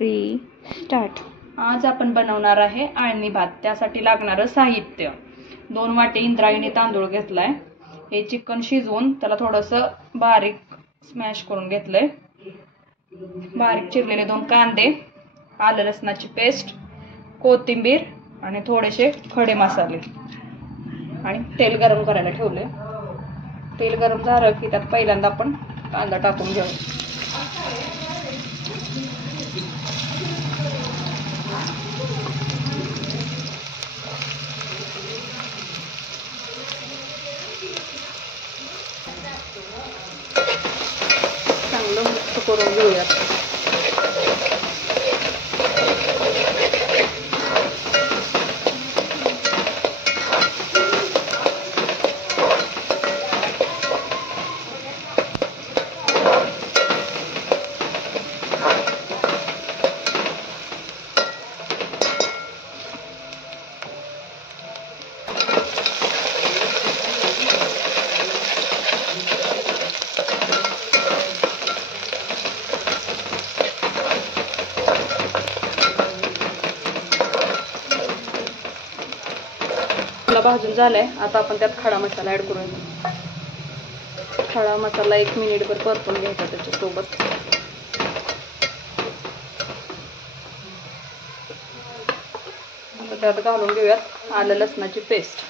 3 start. आज आपण बनवणार आहे आळणी भात। त्यासाठी लागणारं साहित्य 2 वाटी इंद्रायणी तांदूळ घेतलाय। हे चिकन शिजवून त्याला थोडंसं बारीक स्मॅश करून घेतलंय। बारीक चिरलेले 2 कांदे, आलं लसणाची पेस्ट, कोथिंबीर आणि थोडेसे खडे मसाले आणि तेल गरम करायला ठेवले। तेल गरम झालं की त्यात पहिल्यांदा आपण कांदा टाकून घेऊ। चांगलं मिक्स करून घेऊयात। भाजून झालाय। आता आपण त्यात खडा मसाला ऍड करूया। खडा मसाला 1 मिनिटभर परतून घ्यायचा त्याच्यासोबत। त्यात घालून घेऊयात आलं लसणाची पेस्ट।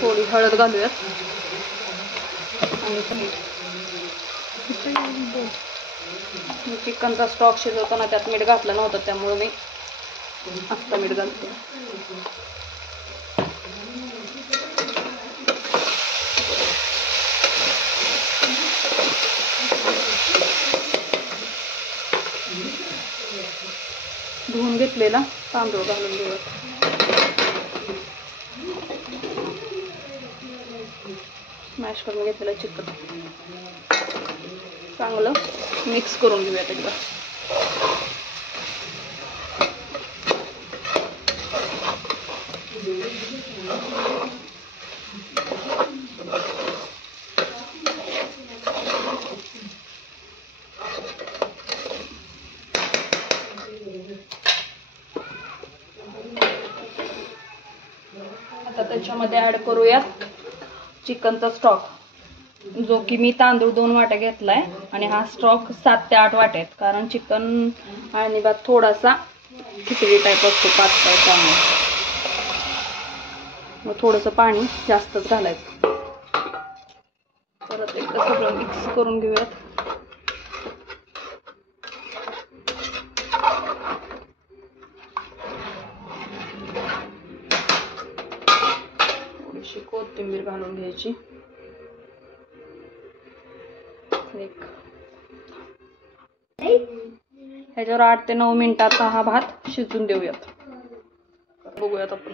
थोडी हळद घालूयात आणि चिकनचा स्टॉक शिजवताना त्यात मीठ घातलं नव्हतं, त्यामुळे मी आता मीठ घालते। धुवून घेतलेला तांदूळ घालून घेऊयात। स्मॅश करून घेतलेलं चिकन चांगलं मिक्स करून घेऊयात एकदा। आता त्याच्यामध्ये ऍड करूयात चिकनचा स्टॉक, जो की मी तांदूळ 2 वाट्या घेतलाय आणि हा स्टॉक 7 ते 8 वाट्या आहेत, कारण चिकन आणि भात थोडासा खिचडी टाईप असतो पातळ, त्यामुळे मग थोडंसं पाणी जास्तच घालायचं। परत एकदा सगळं मिक्स करून घेऊयात। थोडीशी कोथिंबीर घालून घ्यायची। ह्याच्यावर 8 ते 9 मिनिटाचा हा भात शिजून देऊयात। बघूयात आपण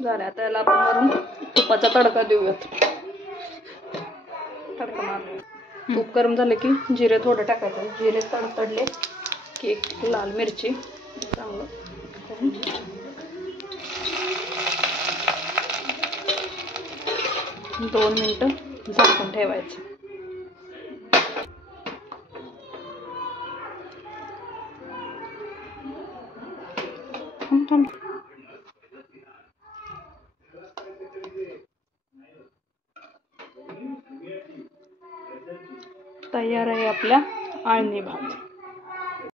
झालं। आता याला आपण वरून तुपाचा तडका देऊयात। तडका मारूया। तूप गरम झाले की जिरे थोडं टाकायचं। जिरे तडतडले की 1 लाल मिरची चांगलं 2 मिनिटं झाकून ठेवायचं। तयार आहे आपला आळणी भात।